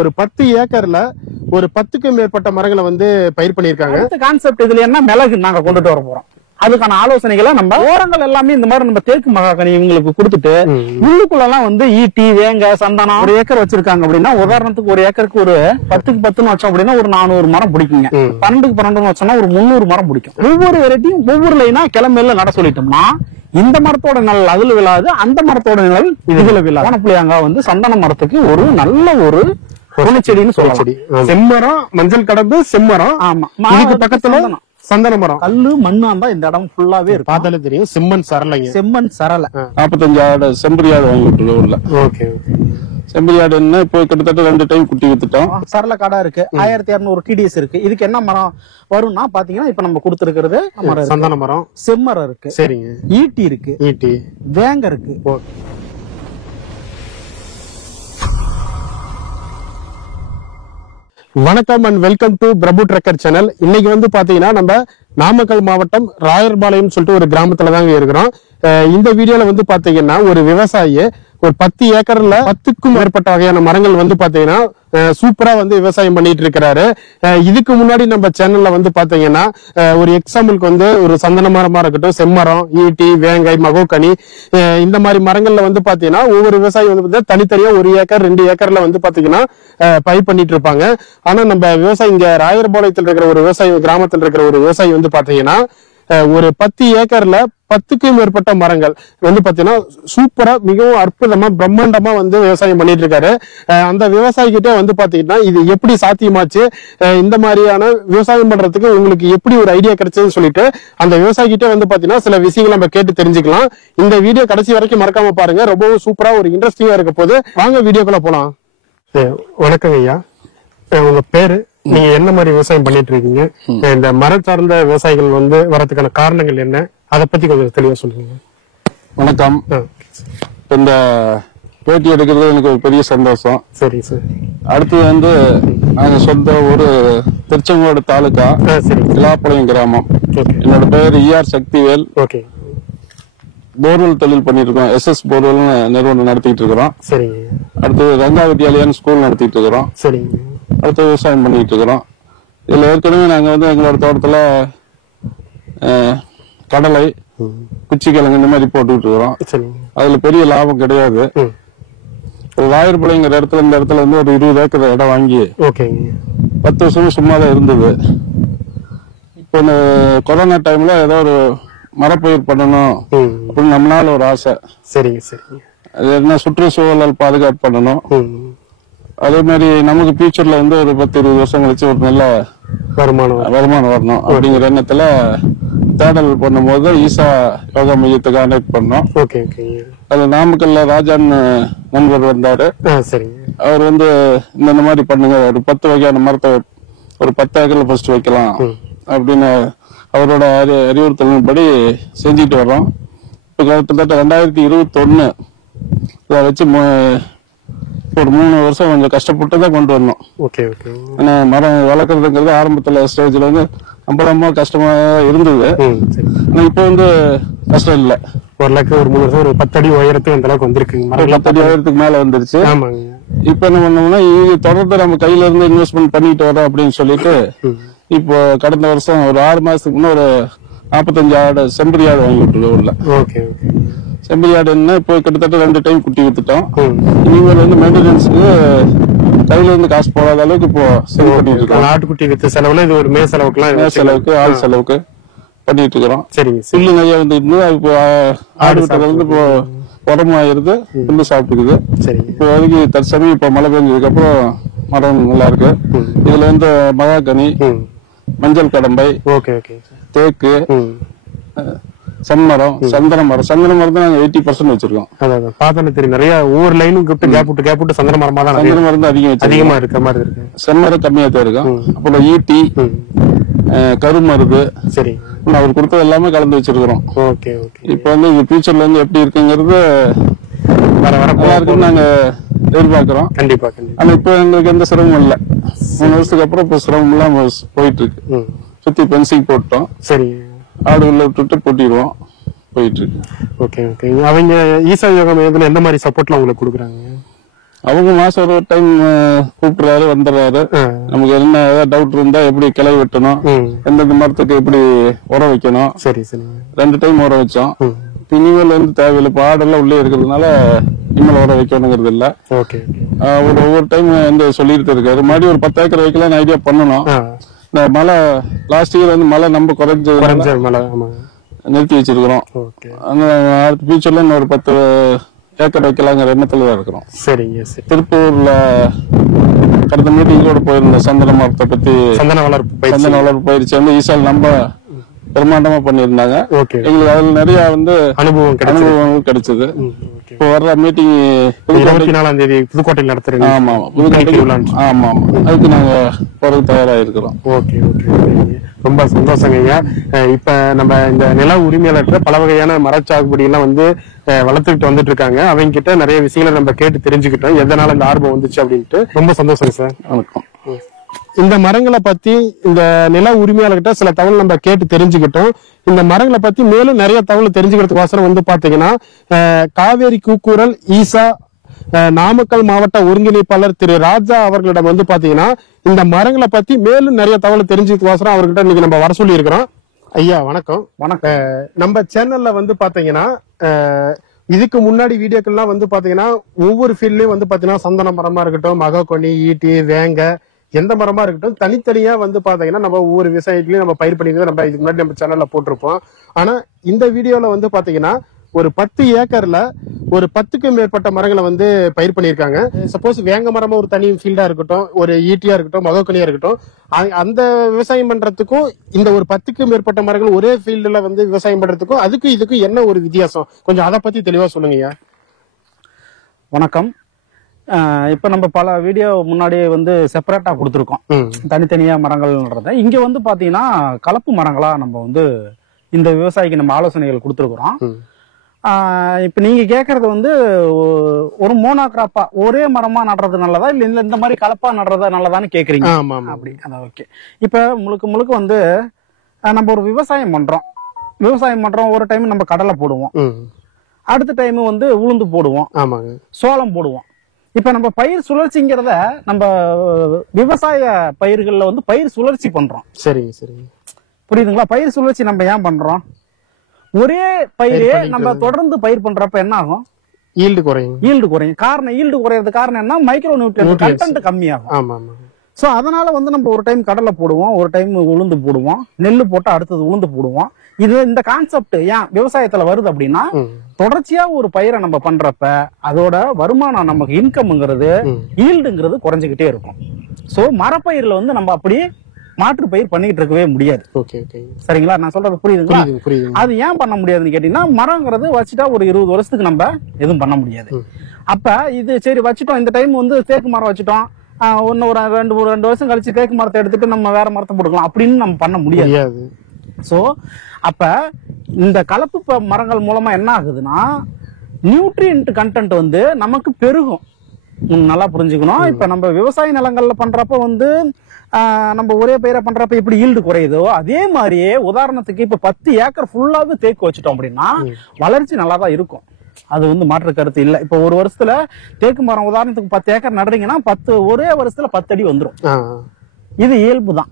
ஒரு 10 ஏக்கர்ல ஒரு 10க்கும் மேற்பட்ட மரங்களை வந்து பயிர் பண்ணிருக்காங்க. கான்செப்ட் இதுல என்ன மிளகு நாங்க கொண்டுட்டு வர போறோம். அதுக்கான ஆலோசனைகளை நம்ம ஓரங்கள் எல்லாமே இந்த மாதிரி நம்ம தேக்கு மகாகனி இவங்களுக்கு கொடுத்துட்டு உள்ளுக்குள்ள எல்லாம் வந்து ஈட்டி வேங்க சந்தனம் ஒரு ஏக்கர் வச்சிருக்காங்க அப்படின்னா உதாரணத்துக்கு ஒரு ஏக்கருக்கு ஒரு 10க்கு 10ன்னு வச்சோம் அப்படின்னா ஒரு 400 மரம் பிடிக்குங்க. 12க்கு 12 வச்சோம்னா ஒரு 300 மரம் பிடிக்கும். ஒவ்வொரு வெரைட்டியும் ஒவ்வொரு லைனா கிளம்பையில நட சொல்லிட்டோம்னா இந்த மரத்தோட நிழல் அதுல விழாது, அந்த மரத்தோட நிழல் இதுல விழாது. ஓனப்புளியாங்க வந்து சந்தன மரத்துக்கு ஒரு நல்ல ஒரு செடின்னு சொல்லலாம். செம்மரம், மஞ்சள் கடம்பு, செம்மரம். ஆமா, இதுக்கு பக்கத்துல சந்தன மரம். கல்லு மண்ணு இருந்தா இந்த இடம் ஃபுல்லாவே இருக்கு. பார்த்தாலே தெரியும். செம்மண் சரளைங்க. செம்மண் சரளை. 45 ஆடு செம்பரி ஆடு வாங்கிட்டு ஊர்ல. Okay okay. செம்பரி ஆடுன்னா இப்போ கிட்டத்தட்ட 2 டைம் குட்டி வித்துட்டோம். சரளை காடா இருக்கு. 1200 டிடிஎஸ் இருக்கு. இதுக்கு என்ன மரம் வரும்னா பாத்தீங்கன்னா இப்ப நம்ம கொடுத்திருக்கிறது சந்தன மரம், செம்மரம் இருக்கு. சரிங்க. ஈட்டி இருக்கு, ஈட்டி வேங்க இருக்கு. வணக்கம் and welcome to Prabhu trucker channel. இன்னைக்கு வந்து பாத்தீங்கன்னா நம்ம நாமக்கல் மாவட்டம் ராயர்பாளையம் சொல்லிட்டு ஒரு கிராமத்துல தாங்க இருக்கிறோம். இந்த வீடியோல வந்து பாத்தீங்கன்னா ஒரு விவசாயி ஒரு 10 ஏக்கர்ல 10க்கும் மேற்பட்ட வகையான மரங்கள் வந்து பாத்தீங்கன்னா சூப்பரா வந்து விவசாயம் பண்ணிட்டு இருக்கிறாரு. இதுக்கு முன்னாடி நம்ம சேனல்ல வந்து பாத்தீங்கன்னா ஒரு எக்ஸாம்பிளுக்கு வந்து ஒரு சந்தன மரமா இருக்கட்டும், செம்மரம், ஈட்டி, வேங்கை, மகோக்கனி இந்த மாதிரி மரங்கள்ல வந்து பாத்தீங்கன்னா ஒவ்வொரு விவசாயி வந்து தனித்தனியா 1 ஏக்கர் 2 ஏக்கர்ல வந்து பாத்தீங்கன்னா பயிர் பண்ணிட்டு இருப்பாங்க. ஆனா நம்ம விவசாயி இங்க ராயர்பாளையத்தில் இருக்கிற ஒரு விவசாயி கிராமத்தில் இருக்கிற ஒரு விவசாயி வந்து பாத்தீங்கன்னா ஒரு 10 ஏக்கர்ல 10க்கும் மேற்பட்ட மரங்கள் வந்து பாத்தீங்கன்னா சூப்பரா மிகவும் அற்புதமா பிரம்மாண்டமா வந்து விவசாயம் பண்ணிட்டு இருக்காரு. அந்த விவசாயி கிட்ட வந்து பாத்தீங்கன்னா இது எப்படி சாத்தியமாச்சு, இந்த மாதிரியான விவசாயம் பண்றதுக்கு உங்களுக்கு எப்படி ஒரு ஐடியா கிடைச்சதுன்னு சொல்லிட்டு அந்த விவசாயி கிட்ட வந்து பாத்தீங்கன்னா சில விஷயங்களை நம்ம கேட்டு தெரிஞ்சுக்கலாம். இந்த வீடியோ கடைசி வரைக்கும் மறக்காம பாருங்க. ரொம்பவும் சூப்பரா ஒரு இன்ட்ரெஸ்டிங்கா இருக்க போது. வாங்க வீடியோக்குள்ள போலாம். வணக்கம் ஐயா, உங்க பேரு, நீங்க என்ன மாதிரி விவசாயம் பண்ணிட்டு இருக்கீங்க, இந்த மரம் சார்ந்த விவசாயிகள் வந்து வரதுக்கான காரணங்கள் என்ன, அதை பத்தி கொஞ்சம் தெளிவா சொல்லுங்க. வணக்கம். இந்த பேட்டி எடுக்கிறது எனக்கு ஒரு பெரிய சந்தோஷம். சரி சார். அடுத்தது வந்து நாங்க சொந்த ஒரு திருச்செங்கோடு தாலுகா, இலாப்பாளையம் கிராமம். என்னோட பேர் ER சக்திவேல். ஓகே. போர்வெல் தொழில் பண்ணிட்டு இருக்கோம். SS போர்வெல் நிறுவனம் நடத்திட்டு இருக்கிறோம். சரிங்க. அடுத்தது ரங்கா வித்யாலயான்னு ஸ்கூல் நடத்திட்டு இருக்கிறோம். சரிங்க. அடுத்து விவசாயம் பண்ணிட்டு இருக்கிறோம். இதுல ஏற்கனவே நாங்க வந்து எங்களோட தோட்டத்துல கடலை, குச்சிக்கிழங்கு இந்த மாதிரி போட்டுக்கிட்டு இருக்கிறோம். அதுல பெரிய லாபம் கிடையாது. ராயர்பாளையங்கிற இடத்துல இந்த இடத்துல வந்து ஒரு 20 ஏக்கர் இடம் வாங்கி 10 வருஷமும் சும்மா தான் இருந்தது. இப்போ இந்த கொரோனா டைம்ல ஏதோ ஒரு மரப்பயிர் பண்ணணும் அப்படின்னு நம்மளால ஒரு ஆசை. சரிங்க சரிங்க. அது என்ன சுற்றுச்சூழல் பாதுகாப்பு பண்ணணும். அதே மாதிரி நமக்கு ஃபியூச்சர்ல வந்து ஒரு 10-20 வருஷம் கழிச்சு ஒரு நல்ல வருமானம் வரணும் அப்படிங்கிற எண்ணத்துல தேடல் பண்ணும் போது ஈசா யோகா மையத்தை கான்டாக்ட் பண்ணோம். அது நாமக்கல்ல ராஜான்னு நண்பர் வந்தாரு. அவர் வந்து இந்த மாதிரி பண்ணுங்க, ஒரு 10 வகையான மரத்தை ஒரு 10 ஏக்கர்ல ஃபர்ஸ்ட் வைக்கலாம் அப்படின்னு அவரோட அறிவுறுத்தலின்படி செஞ்சுட்டு வர்றோம். இப்ப கிட்டத்தட்ட 2021 வச்சு ஒரு 3 வருஷம் கொஞ்சம் கஷ்டப்பட்டு தான் கொண்டு வரணும். ஏன்னா மரம் வளர்க்கறதுங்கிறது ஆரம்பத்துல ஸ்டேஜ்ல வந்து ரொம்ப கஷ்டமா இருந்தது. ஆனா இப்ப வந்து கஷ்டம் இல்ல. ஒரு 3 வருஷம் ஒரு 10 அடி உயரத்துக்கு அந்த அளவுக்கு வந்திருக்கு. 10 அடி உயரத்துக்கு மேல வந்துருச்சு. இப்ப என்ன பண்ணோம்னா இது தொடர்ந்து நம்ம கையில இருந்து இன்வெஸ்ட்மெண்ட் பண்ணிட்டு வரோம் அப்படின்னு சொல்லிட்டு இப்போ கடந்த வருஷம் ஒரு 6 மாசத்துக்கு முன்ன ஒரு 45 ஆடு செம்பரி ஆடு வாங்கிட்டு ஊர்ல. செம்பரி ஆடுன்னா இப்போ கிட்டத்தட்ட 2 டைம் குட்டி வித்துட்டோம். இனிமேல் வந்து மெயின்டெனன்ஸுக்கு கையில இருந்து காசு போடாத அளவுக்கு இப்போ செலவு பண்ணிட்டு இருக்கோம். ஆட்டுக்குட்டி வித்து செலவுல இது ஒரு செலவுக்கு ஆள் செலவுக்கு பண்ணிட்டு இருக்கிறோம். புல்லு நிறைய வந்து இப்போ ஆடு விட்டது வந்து இப்போ உரமாயிருது, புல்லு சாப்பிட்டுக்குது. இப்போ அதுக்கு தற்சமயம் இப்ப மழை பெஞ்சதுக்கு அப்புறம் மரம் நல்லா இருக்கு. இதுல வந்து மகாகனி, மஞ்சள் கடம்பை, தேக்கு, செம்மரம், சந்தன மரம். சந்தன மரம் தான் நாங்க 80% வச்சிருக்கோம். பார்த்தா தெரியும். நிறைய ஒவ்வொரு லைனும் கேப் விட்டு சந்தன மரமா தான், சந்தன மரம் தான் அதிகமா இருக்க மாதிரி இருக்கு. செம்மரம் கம்மியா தான் இருக்கும். அப்புறம் ஈட்டி, கருமருது, சரி, அவர் கொடுத்தது எல்லாமே கலந்து வச்சிருக்கிறோம். இப்ப வந்து இது ஃபியூச்சர்ல வந்து எப்படி இருக்குங்கிறது நல்லா இருக்குன்னு நாங்க எதிர்பார்க்கிறோம். கண்டிப்பா. ஆனா இப்ப எங்களுக்கு எந்த சிரமமும் இல்ல. 3 வருஷத்துக்கு அப்புறம் இப்ப சிரமம் எல்லாம் போயிட்டு இருக்கு. சுத்தி பென்சிங் போட்டோம். சரி, ஆடுகளை விட்டுட்டு போட்டிடுவோம், போயிட்டு இருக்கு. அவங்க ஈசா யோகா மையத்துல எந்த மாதிரி சப்போர்ட்லாம் உங்களுக்கு கொடுக்குறாங்க? அவங்க மாசம் ஒரு டைம் கூப்பிடுறாரு, வந்துடுறாரு. நமக்கு என்ன ஏதாவது டவுட் இருந்தா எப்படி கிளை வெட்டணும், எந்தெந்த மரத்துக்கு எப்படி உரம் வைக்கணும். சரி சரி. 2 டைம் உரம் வச்சோம். இனிமேல் வந்து தேவையில்லை, இப்ப ஆடெல்லாம் உள்ளே இருக்கிறதுனால இனிமேல் உரம் வைக்கணுங்கிறது இல்ல. ஒவ்வொரு டைம் வந்து சொல்லிட்டு இருக்காரு. மறுபடியும் ஒரு 10 ஏக்கர் வைக்கலாம் ஐடியா பண்ணணும். இந்த மழை லாஸ்ட் இயர் வந்து மழை நம்ம குறைஞ்ச மழை நிறுத்தி வச்சிருக்கிறோம். அடுத்த ஃபியூச்சர்ல இன்னொரு 10 ஏக்கர் வைக்கலாங்கிற எண்ணத்துல தான் இருக்கிறோம். சரிங்க. திருப்பூர்ல கடந்த மீட்டிங்கோட போயிருந்தோம். சந்தன மரத்தை பத்தி, சந்தன வளர்ப்பு பயிற்சி வந்து ஈசால் நம்ம பிரம்மாண்டமா பண்ணிருந்தாங்க. எங்களுக்கு அதுல நிறைய வந்து அனுபவங்கள் கிடைச்சது. இப்போ வர்ற மீட்டிங் 24ஆம் தேதி புதுக்கோட்டையில் நடத்துறீங்க. ஆமா ஆமா, அதுக்கு நாங்க போறது தயாரா இருக்கிறோம். ஓகே ஓகே, ரொம்ப சந்தோஷங்க ஐயா. இப்ப நம்ம இந்த நில உரிமையாளர்கிட்ட பல வகையான மரச்சாகுபடி எல்லாம் வந்து வளர்த்துக்கிட்டு வந்துட்டு இருக்காங்க. அவங்க கிட்ட நிறைய விஷயங்களை நம்ம கேட்டு தெரிஞ்சுக்கிட்டோம், எதனால இந்த ஆர்வம் வந்துச்சு அப்படின்ட்டு. ரொம்ப சந்தோஷம் சார். வணக்கம். இந்த மரங்களை பத்தி இந்த நில உரிமையாளர்கிட்ட சில தகவல் நம்ம கேட்டு தெரிஞ்சுக்கிட்டோம். இந்த மரங்களை பத்தி மேலும் நிறைய தகவல் தெரிஞ்சுக்கிறதுக்கோசரம் வந்து பாத்தீங்கன்னா காவேரி கூக்குரல் ஈசா நாமக்கல் மாவட்ட ஒருங்கிணைப்பாளர் திரு ராஜா அவர்களிடம் வந்து பாத்தீங்கன்னா இந்த மரங்களை பத்தி மேலும் நிறைய தகவல் தெரிஞ்சுக்கிறதுக்கோசரம் அவர்கிட்ட இன்னைக்கு நம்ம வர சொல்லி இருக்கிறோம். ஐயா வணக்கம். வணக்கம். நம்ம சேனல்ல வந்து பாத்தீங்கன்னா இதுக்கு முன்னாடி வீடியோக்கள்லாம் வந்து பாத்தீங்கன்னா ஒவ்வொரு ஃபீல்ட்லயும் வந்து பாத்தீங்கன்னா சந்தன மரமா இருக்கட்டும், மகக்கொன்னி, ஈட்டி, வேங்க, எந்த மரமா இருக்கட்டும் தனித்தனியா வந்து பாத்தீங்கன்னா நம்ம ஒவ்வொரு விவசாயத்திலயும் நம்ம பயிர் பண்ணிக்கிறது நம்ம இதுக்கு முன்னாடி நம்ம சேனல்ல போட்டிருப்போம். ஆனா இந்த வீடியோல வந்து பாத்தீங்கன்னா ஒரு 10 ஏக்கர்ல ஒரு 10க்கும் மேற்பட்ட மரங்களை வந்து பயிர் பண்ணியிருக்காங்க. சப்போஸ் வேங்க மரமா ஒரு தனி ஃபீல்டா இருக்கட்டும், ஒரு ஈட்டியா இருக்கட்டும், மகக்கொனியா இருக்கட்டும், அந்த விவசாயம் பண்றதுக்கும் இந்த ஒரு 10க்கும் மேற்பட்ட மரங்கள் ஒரே ஃபீல்டுல வந்து விவசாயம் பண்றதுக்கும் அதுக்கும் இதுக்கும் என்ன ஒரு வித்தியாசம், கொஞ்சம் அதை பத்தி தெளிவா சொல்லுங்கய்யா. வணக்கம். இப்ப நம்ம பல வீடியோ முன்னாடியே வந்து செப்பரேட்டா கொடுத்துருக்கோம், தனித்தனியா மரங்கள்ன்றத. இங்க வந்து பாத்தீங்கன்னா கலப்பு மரங்களா நம்ம வந்து இந்த விவசாயிக்கு நம்ம ஆலோசனைகள் கொடுத்துருக்குறோம். இப்ப நீங்க கேக்குறது வந்து ஒரு மோனோகிராப்பா ஒரே மரமா நடுறது நல்லதா இல்ல இந்த மாதிரி கலப்பா நடுறதா நல்லதான்னு கேக்குறீங்க. அப்படி அதான் ஓகே. இப்ப முழுக்க வந்து நம்ம ஒரு விவசாயம் பண்றோம். ஒரு டைம் நம்ம கடலை போடுவோம், அடுத்த டைம் வந்து உளுந்து போடுவோம், சோளம் போடுவோம். இப்ப நம்ம பயிர் சுழற்சிங்கிறத நம்ம விவசாய பயிர்கள்ல வந்து பயிர் சுழற்சி பண்றோம். சரிங்க சரிங்க, புரியுதுங்களா? பயிர் சுழற்சி நம்ம ஏன் பண்றோம்? ஒரே பயிரே நம்ம தொடர்ந்து பயிர் பண்றப்ப என்ன ஆகும்? ஈல்டு குறையும். காரணம் ஈல்டு குறையறது காரணம் என்ன? மைக்ரோ நியூட்ரியன்ட் கண்டென்ட் கம்மியாகும். சோ அதனால வந்து நம்ம ஒரு டைம் கடலை போடுவோம், ஒரு டைம் உளுந்து போடுவோம், நெல்லு போட்டு அடுத்தது உளுந்து போடுவோம். இது இந்த கான்செப்ட் ஏன் விவசாயத்துல வருது அப்படின்னா, தொடர்ச்சியா ஒரு பயிரை நம்ம பண்றப்ப அதோட வருமானம் நமக்கு இன்கம்ங்கிறது ஈல்டுங்கிறது குறைஞ்சுக்கிட்டே இருக்கும். சோ மரப்பயிர்ல வந்து நம்ம அப்படி மாற்று பயிர் பண்ணிட்டு இருக்கவே முடியாது. சரிங்களா? நான் சொல்றது புரியுதுங்களா? அது ஏன் பண்ண முடியாதுன்னு கேட்டீங்கன்னா, மரங்கிறது வச்சுட்டா ஒரு 20 வருஷத்துக்கு நம்ம எதுவும் பண்ண முடியாது. அப்ப இது சரி வச்சுட்டோம், இந்த டைம் வந்து தேக்கு மரம் வச்சுட்டோம், ஒன்னு ஒரு 2 வருஷம் கழிச்சு தேக்கு மரத்தை எடுத்துட்டு நம்ம வேற மரத்தை போட்டுக்கலாம் அப்படின்னு நம்ம பண்ண முடியாது. சோ அப்ப இந்த கலப்பு மரங்கள் மூலமா என்ன ஆகுதுன்னா, நியூட்ரியன்ட் கண்டென்ட் வந்து நமக்கு பெருகும். நல்லா புரிஞ்சுக்கணும். இப்ப நம்ம விவசாய நிலங்கள்ல பண்றப்ப வந்து நம்ம ஒரே பயிரை பண்றப்ப எப்படி ஈல்டு குறையுதோ அதே மாதிரியே உதாரணத்துக்கு இப்ப 10 ஏக்கர் ஃபுல்லாவே தேக்கு வச்சுட்டோம் அப்படின்னா வளர்ச்சி நல்லா தான் இருக்கும். அது வந்து மாற்று கருத்து இல்ல. இப்ப ஒரு வருஷத்துல தேக்கு மரம் உதாரணத்துக்கு 10 ஏக்கர் நடுறீங்கன்னா ஒரே வருஷத்துல 10 அடி வந்துடும். இது இயல்பு தான்.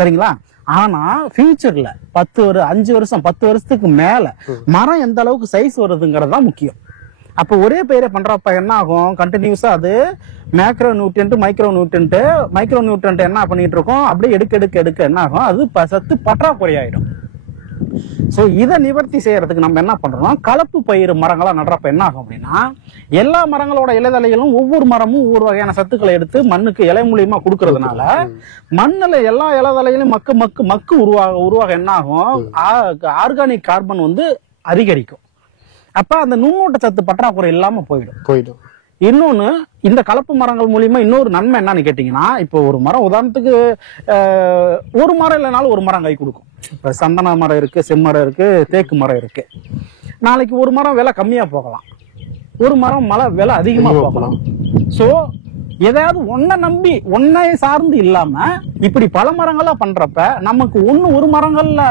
சரிங்களா? ஆனா ஃபியூச்சர்ல 5 வருஷம் 10 வருஷத்துக்கு மேல மரம் எந்த அளவுக்கு சைஸ் வருதுங்கிறது தான் முக்கியம். அப்ப ஒரே பயிரை பண்றப்ப என்ன ஆகும்? கண்டினியூஸா அது மேக்ரோ நியூட்ரியன்ட் மைக்ரோ நியூட்ரியன்ட் என்ன பண்ணிட்டு இருக்கோம், அப்படியே எடுக்க என்ன ஆகும்? அது சத்து பற்றாக்குறை ஆயிடும். சோ இதை நிவர்த்தி செய்யறதுக்கு நம்ம என்ன பண்றோம்? கலப்பு பயிர் மரங்களா நடுறப்ப என்ன ஆகும் அப்படின்னா, எல்லா மரங்களோட இலைதலைகளும் ஒவ்வொரு மரமும் ஒவ்வொரு வகையான சத்துக்களை எடுத்து மண்ணுக்கு இலை மூலியமா கொடுக்கறதுனால மண்ணுல எல்லா இலைதலைகளும் மக்கு உருவாக என்ன ஆகும்? ஆர்கானிக் கார்பன் வந்து அதிகரிக்கும். அப்ப அந்த நுண்ணூட்ட சத்து பற்றாக்குறை இல்லாம போயிடும். இன்னொன்னு, இந்த கலப்பு மரங்கள் மூலியமா இன்னொரு நன்மை என்னன்னு கேட்டீங்கன்னா, இப்போ ஒரு மரம் உதாரணத்துக்கு ஒரு மரம் இல்லைனாலும் ஒரு மரம் கை கொடுக்கும். இப்ப சந்தன மரம் இருக்கு, செம்மரம் இருக்கு, தேக்கு மரம் இருக்கு. நாளைக்கு ஒரு மரம் விலை கம்மியா போகலாம், ஒரு மரம் விலை அதிகமா போகலாம். சோ ஏதாவது ஒன்னை சார்ந்து இல்லாம இப்படி பல மரங்களா பண்றப்ப நமக்கு ஒரு மரங்கள்ல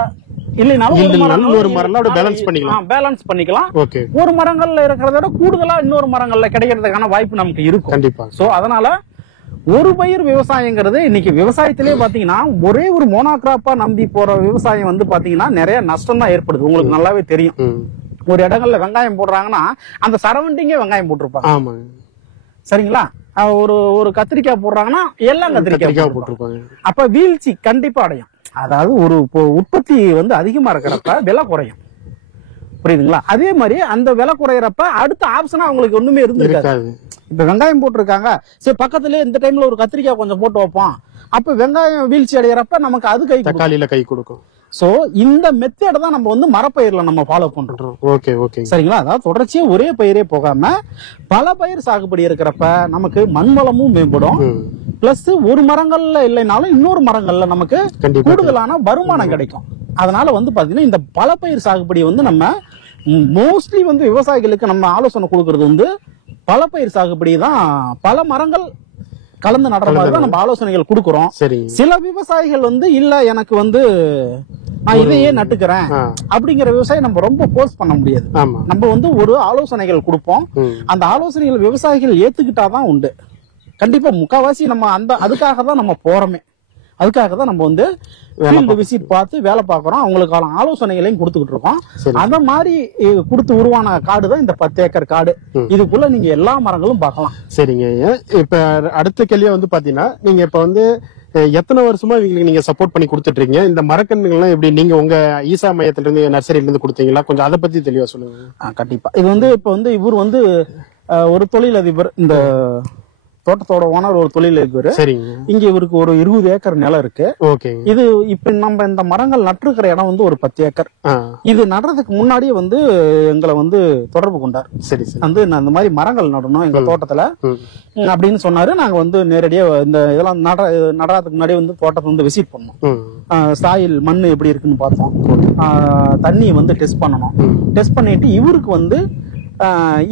இல்லைனாலும் ஒரு மரம்ல பேலன்ஸ் பண்ணிக்கலாம். பேலன்ஸ் பண்ணிக்கலாம். ஓகே. ஒரு மரங்கள்ல இருக்கிறத விட கூடுதலா இன்னொரு மரங்கள்ல கிடைக்கிறதுக்கான வாய்ப்பு நமக்கு இருக்கும். கண்டிப்பா. சோ அதனால ஒரு பயிர் விவசாயங்கிறது இன்னைக்கு விவசாயத்திலே பாத்தீங்கன்னா ஒரே ஒரு மோனோகிராப்பா நம்பி போற விவசாயம் வந்து பாத்தீங்கன்னா நிறைய நஷ்டம் தான் ஏற்படுது. உங்களுக்கு நல்லாவே தெரியும். ஒரு இடங்கள்ல வெங்காயம் போடுறாங்கன்னா அந்த சரௌண்டிங்கே வெங்காயம் போட்டிருப்பாங்க. ஆமா. சரிங்களா? ஒரு கத்திரிக்காய் போடுறாங்கன்னா எல்லாம் கத்திரிக்காய் போட்டிருப்பாங்க. அப்ப வீழ்ச்சி கண்டிப்பா அடையும். அதாவது ஒரு உற்பத்தி வந்து அதிகமா இருக்கிறப்ப விலை குறையும். புரியுதுங்களா? அதே மாதிரி அந்த விலை குறையறப்ப அடுத்த ஆப்ஷனா அவங்களுக்கு ஒண்ணுமே இருந்திருக்காது. இப்ப வெங்காயம் போட்டிருக்காங்க, சரி பக்கத்துல இந்த டைம்ல ஒரு கத்திரிக்காய் கொஞ்சம் போட்டு வைப்போம். அப்ப வெங்காயம் வீழ்ச்சி அடையறப்ப நமக்கு அது தக்காளியில கை கொடுக்கும். சோ இந்த மெத்தட் தான் நம்ம வந்து மரப்பயிர்ல நம்ம ஃபாலோ பண்றோம். Okay okay. சரிங்களா? அதாவது தொடர்ச்சியா ஒரே பயிரே போகாம பல பயிர் சாகுபடி இருக்கிறப்ப நமக்கு மண் வளமும் மேம்படும். பிளஸ் ஒரு மரங்கள்ல இல்லைனாலும் இன்னொரு மரங்கள்ல நமக்கு கூடுதலான வருமானம் கிடைக்கும். அதனால வந்து பாத்தீங்கன்னா இந்த பல பயிர் சாகுபடி வந்து நம்ம மோஸ்ட்லி வந்து விவசாயிகளுக்கு நம்ம ஆலோசனை கொடுக்கறது வந்து பல பயிர் சாகுபடி தான். பல மரங்கள் கலந்து நடுற மாதிரி தான் நம்ம ஆலோசனைகள் கொடுக்கிறோம். சில விவசாயிகள் வந்து இல்ல எனக்கு வந்து நான் இதையே நட்டுக்கிறேன் அப்படிங்கிற விவசாயம் நம்ம ரொம்ப போர்ஸ் பண்ண முடியாது. நம்ம வந்து ஒரு ஆலோசனைகள் கொடுப்போம். அந்த ஆலோசனைகள் விவசாயிகள் ஏத்துக்கிட்டாதான் உண்டு. கண்டிப்பா முக்காவாசி நம்ம அதுக்காக தான் நம்ம போறோமே. அதுக்காக தான் நம்ம வந்து ஃபீல்டு விசிட் பார்த்து வேலை பார்க்கறோம். அவங்களுக்கான ஆலோசனைகளையும் கொடுத்துக்கிட்டு இருக்கோம். அந்த மாதிரி கொடுத்து உருவான காடு தான் இந்த 10 ஏக்கர் காடு. இதுக்குள்ள நீங்க எல்லா மரங்களும் பார்க்கலாம். சரிங்க. இப்ப அடுத்த கேள்வியா வந்து பாத்தீங்கன்னா நீங்க இப்ப வந்து எத்தனை வருஷமா இவங்களுக்கு நீங்க சப்போர்ட் பண்ணி கொடுத்துட்டு இருக்கீங்க? இந்த மரக்கன்றுகள்லாம் எப்படி நீங்க உங்க ஈசா மையத்துல இருந்து நர்சரியில இருந்து கொடுத்தீங்களா? கொஞ்சம் அதை பத்தி தெளிவா சொல்லுங்க. கண்டிப்பா. இது வந்து இப்ப வந்து இவர் வந்து ஒரு தொழிலதிபர். இந்த தோட்டத்தோட ஓனர் ஒரு தொழிலதிபர். இங்க இவருக்கு ஒரு 20 ஏக்கர் நிலம் இருக்கு. இது இப்ப நம்ம இந்த மரங்கள் நட்டுருக்கிற இடம் வந்து ஒரு 10 ஏக்கர். இது நடுறதுக்கு முன்னாடியே வந்து எங்களை வந்து தொடர்பு கொண்டார். வந்து நான் இந்த மாதிரி மரங்கள் நடணும் எங்க தோட்டத்துல அப்படின்னு சொன்னாரு. நாங்க வந்து நேரடியா இந்த இதெல்லாம் நடுறதுக்கு முன்னாடி வந்து தோட்டத்தை வந்து விசிட் பண்ணோம். சாயில் மண் எப்படி இருக்குன்னு பார்த்தோம். தண்ணி வந்து டெஸ்ட் பண்ணணும். டெஸ்ட் பண்ணிட்டு இவருக்கு வந்து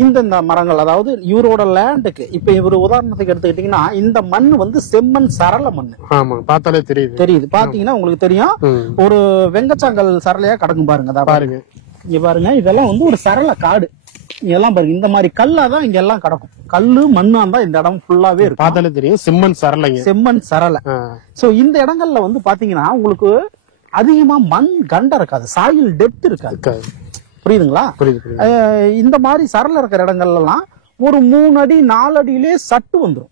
இந்த மரங்கள், அதாவது இவரோட லேண்டுக்கு இப்ப இவரு உதாரணத்துக்கு எடுத்துக்கிட்டீங்கன்னா இந்த மண் வந்து செம்மண் சரள மண். பார்த்தாலே தெரியுது. பாத்தீங்கன்னா உங்களுக்கு தெரியும். ஒரு வெங்கச்சாங்கல் சரளையா கிடக்கும் பாருங்க. பாருங்க இங்க பாருங்க. இதெல்லாம் வந்து ஒரு சரள காடு. இதெல்லாம் பாருங்க. இந்த மாதிரி கல்லாதான் இங்க எல்லாம் கிடக்கும். கல்லு மண்ணா தான் இந்த இடம் ஃபுல்லாவே இருக்கு. பார்த்தாலே தெரியும் செம்மண் சரளைங்க. செம்மண் சரளை. சோ இந்த இடங்கள்ல வந்து பாத்தீங்கன்னா உங்களுக்கு அதிகமா மண் கண்டம் இருக்காது. சாயில் டெப்த் இருக்காது. புரியுதுங்களா? இந்த மாதிரி சரள இருக்கிற இடங்கள்ல எல்லாம் ஒரு 3 அடி 4 அடியிலே சட்டு வந்துடும்.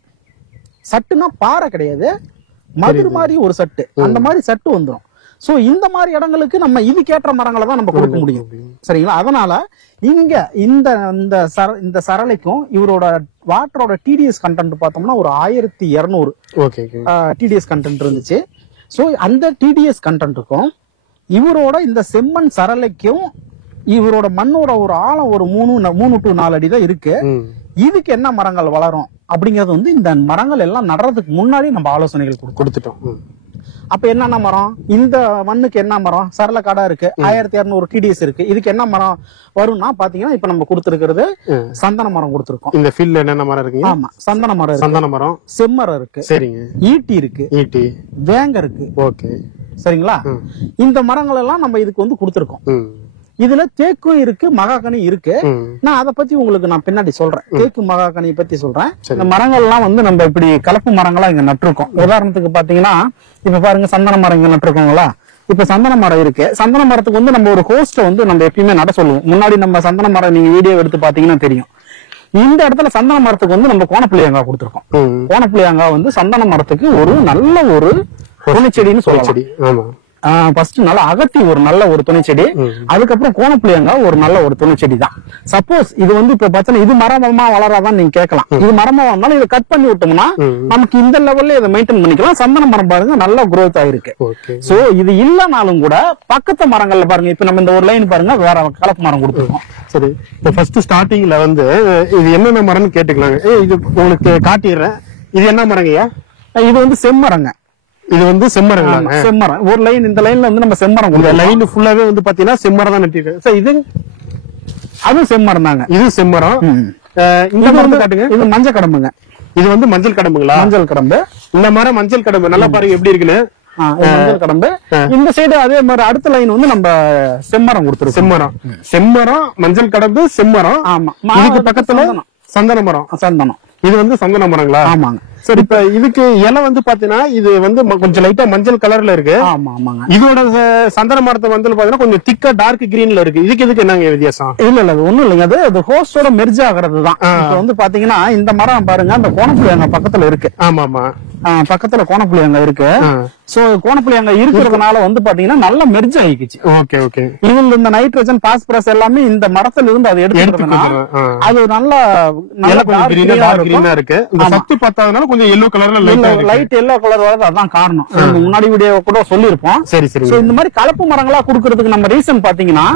சட்டுனா பாறை கிடையாது, மதுர் மாதிரி ஒரு சட்டு. அந்த மாதிரி சட்டு வந்துடும். சோ இந்த மாதிரி இடங்களுக்கு நம்ம இதுக்கேற்ற மரங்களை தான் நம்ம கொடுக்க முடியும். சரிங்களா? அதனால இங்க இந்த சரளைக்கும் இவரோட வாட்டரோட டிடிஎஸ் கண்டென்ட் பார்த்தோம்னா ஒரு 1200 டிடிஎஸ் கண்டென்ட் இருந்துச்சு. சோ அந்த டிடிஎஸ் கண்டென்ட்டுக்கும் இவரோட இந்த செம்மண் சரளைக்கும் இவரோட மண்ணோட ஒரு ஆழம் ஒரு 3 to 4 அடி தான் இருக்கு. இதுக்கு என்ன மரங்கள் வளரும் அப்படிங்கறது வந்து இந்த மரங்கள் எல்லாம் நடுறதுக்கு முன்னாடி நம்ம ஆலோசனைகள் கொடுத்துட்டோம். அப்ப என்னென்ன மரம், இந்த மண்ணுக்கு என்ன மரம், சரள காடா இருக்கு, 1200 டிடிஎஸ் இருக்கு, இதுக்கு என்ன மரம் வரும்னா பாத்தீங்கன்னா இப்ப நம்ம கொடுத்திருக்கிறது சந்தன மரம் கொடுத்திருக்கோம். இந்த ஃபீல்ட்ல என்னென்ன மரம் இருக்கு? ஆமா, சந்தன மரம், செம்மரம் இருக்கு, சரிங்க, ஈட்டி இருக்கு, வேங்க இருக்கு. ஓகே, சரிங்களா? இந்த மரங்கள் எல்லாம் நம்ம இதுக்கு வந்து கொடுத்திருக்கோம். இதுல தேக்கும் இருக்கு, மகாகனி இருக்கு. நான் அதை பத்தி உங்களுக்கு நான் பின்னாடி சொல்றேன். தேக்கு மகாகனியை பத்தி சொல்றேன். இந்த மரங்கள் எல்லாம் வந்து நம்ம இப்படி கலப்பு மரங்களா இங்க நட்டிருக்கோம். உதாரணத்துக்கு பாத்தீங்கன்னா இப்ப பாருங்க சந்தன மரம் இங்க நட்டிருக்கோங்களா. இப்ப சந்தன மரம் இருக்கு. சந்தன மரத்துக்கு வந்து நம்ம ஒரு ஹோஸ்ட வந்து நம்ம எப்பயுமே நட சொல்லுவோம். முன்னாடி நம்ம சந்தன மரம் நீங்க வீடியோ எடுத்து பாத்தீங்கன்னா தெரியும். இந்த இடத்துல சந்தன மரத்துக்கு வந்து நம்ம கோணப்புளியங்காய் கொடுத்துருக்கோம். கோணப்புளியங்காய் வந்து சந்தன மரத்துக்கு ஒரு நல்ல ஒரு துணைச்செடின்னு சொல்லலாம். ஃபர்ஸ்ட் நல்ல அகத்தி ஒரு நல்ல ஒரு துணைச்செடி, அதுக்கப்புறம் கோணப்புளியங்காய் ஒரு நல்ல ஒரு துணைச்செடி தான். சப்போஸ் இது வந்து இப்ப பாத்தீங்கன்னா இது மரமா வளராதான் நீங்க கேட்கலாம். இது மரமா வந்தாலும் இதை கட் பண்ணி விட்டோம்னா நமக்கு இந்த லெவல்ல இதை மெயின்டைன் பண்ணிக்கலாம். சந்தன மரம் பாருங்க நல்ல குரோத் ஆயிருக்கு. சோ இது இல்லனாலும் கூட பக்கத்து மரங்கள்ல பாருங்க, இப்ப நம்ம இந்த ஒரு லைன் பாருங்க வேற கலப்பு மரம் கொடுத்துருக்கோம். சரி, இப்ப ஃபர்ஸ்ட் ஸ்டார்டிங்ல வந்து இது என்னென்ன மரம்னு கேட்டுக்கலாங்க. இது உங்களுக்கு காட்டிடுறேன். இது என்ன மரங்கய்யா? இது வந்து செம்மரங்க. இது வந்து செம்மரம். செம்மரம் ஒரு லைன், இந்த லைன்ல வந்து நம்ம செம்மரம், இந்த லைன் ஃபுல்லாவே வந்து பாத்தீங்கன்னா செம்மரம் தான் நட்டிருக்கேன். இது அதுவும் செம்மரம் தாங்க. இது செம்மரம். இந்த மரம் காட்டுங்க. இது மஞ்சள் கடம்புங்க. இது வந்து மஞ்சள் கடம்புங்களா? மஞ்சள் கடம்பு. இந்த மரம் மஞ்சள் கடம்பு நல்லா பாருங்க எப்படி இருக்குன்னு. மஞ்சள் கடம்பு. இந்த சைடு அதே மாதிரி அடுத்த லைன் வந்து நம்ம செம்மரம் கொடுத்துருக்கோம். செம்மரம் மஞ்சள் கடம்பு செம்மரம். ஆமா, இதுக்கு பக்கத்துல சந்தன மரம். சந்தனம் இது வந்து சந்தன மரங்களா? ஆமாங்க. சரி, இப்ப இதுக்கு இலை வந்து பாத்தீங்கன்னா இது வந்து கொஞ்சம் லைட்டா மஞ்சள் கலர்ல இருக்கு. ஆமா ஆமாங்க. இதோட சந்தன மரத்தை வந்து பாத்தீங்கன்னா கொஞ்சம் திக்கா டார்க் கிரீன்ல இருக்கு. இதுக்கு என்னங்க வித்தியாசம்? இல்ல அது ஒண்ணும் இல்லைங்க, அது ஹோஸ்டோட மெர்ஜ் ஆகுறதுதான். இப்ப வந்து பாத்தீங்கன்னா இந்த மரம் பாருங்க, அந்த கோணப்புளியங்க பக்கத்துல இருக்கு. ஆமா ஆமா, பக்கத்துல கோணப்புளியங்க இருக்கு. சோ கோணப்புளியங்க இருக்கிறதுனால வந்து பாத்தீங்கன்னா நல்லா மெர்ஜ் ஆகிக்குச்சு. Okay okay. இதுல இந்த நைட்ரஜன் பாஸ்பரஸ் எல்லாமே இந்த மரத்துல இருந்து அது எடுத்துக்கிறதுனால அது நல்லா கிரீனா இருக்கு. சத்து பத்தாதனால கொஞ்சம் எல்லோ கலர்ல லைட் எல்லோ கலர் வரது அதான் காரணம். முன்னாடி வீடியோ கூட சொல்லிருப்போம். சரி சரி. இந்த மாதிரி கலப்பு மரங்களா குடுக்கறதுக்கு நம்ம ரீசன் பாத்தீங்கன்னா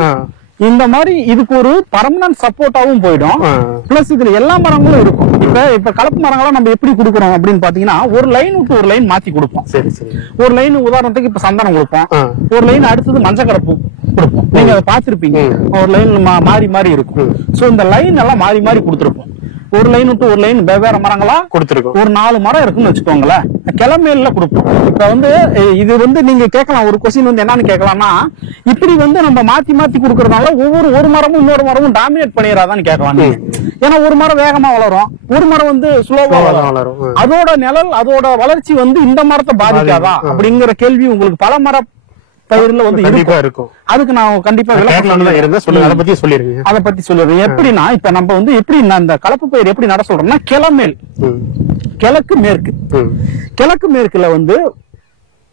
இந்த மாதிரி இதுக்கு ஒரு பர்மனன்ட் சப்போர்ட்டாவும் போயிடும். பிளஸ் இதுல எல்லா மரங்களும் இருக்கும். இப்ப கலப்பு மரங்களா நம்ம எப்படி குடுக்கறோம் அப்படின்னு பாத்தீங்கன்னா ஒரு லைன் விட்டு ஒரு லைன் மாத்தி கொடுப்போம். சரி சரி. ஒரு லைன் உதாரணத்துக்கு இப்ப சந்தனம் கொடுப்போம், ஒரு லைன் அடுத்தது மஞ்சள் கடப்பு கொடுப்போம். நீங்க அதை பாத்திருப்பீங்க, ஒரு லைன் மாறி மாறி இருக்கும். சோ இந்த லைன் எல்லாம் மாறி மாறி கொடுத்துருப்போம். ஒரு லைன் விட்டு ஒரு லைன் வெவ்வேறு மரங்களா கொடுத்துருக்கோம். ஒரு 4 மரம் இருக்குன்னு வச்சுக்கோங்களேன், கிளமையில கொடுப்போம். இப்ப வந்து இது வந்து நீங்க கேட்கலாம், ஒரு கொஸ்டின் வந்து என்னன்னு கேட்கலாம்னா, இப்படி வந்து நம்ம மாத்தி மாத்தி கொடுக்கறதுனால ஒரு மரமும் இன்னொரு மரமும் டாமினேட் பண்ணிடாதான்னு கேட்கலாம் நீங்க. ஏன்னா ஒரு மரம் வேகமா வளரும், ஒரு மரம் வந்து ஸ்லோவா வளரும். அதோட நிழல் அதோட வளர்ச்சி வந்து இந்த மரத்தை பாதிக்காதா அப்படிங்கிற கேள்வி உங்களுக்கு பல மர பயிர்ல வந்து இருக்கும். அதுக்கு நான் கண்டிப்பா அதை பத்தி சொல்லிடுறேன். எப்படின்னா இப்ப நம்ம வந்து எப்படி இந்த கலப்பு பயிர் எப்படி நட சொல்றோம்னா, கிளமேல் கிழக்கு மேற்கு. கிழக்கு மேற்குல வந்து